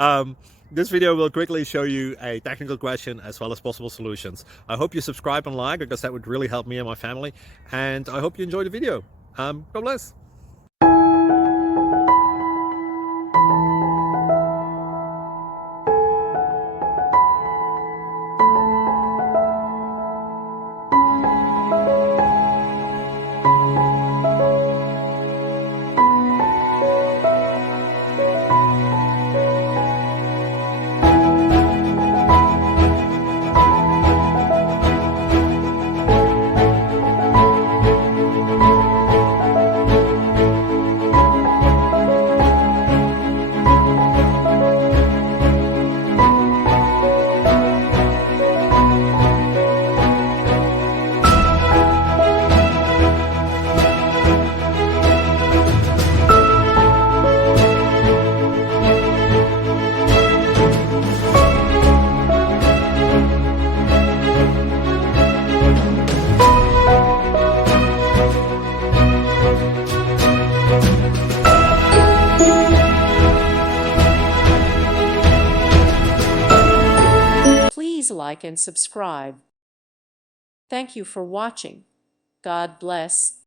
um, this video will quickly show you a technical question as well as possible solutions. I hope you subscribe and like, because that would really help me and my family. And I hope you enjoy the video. God bless. Please like and subscribe. Thank you for watching. God bless.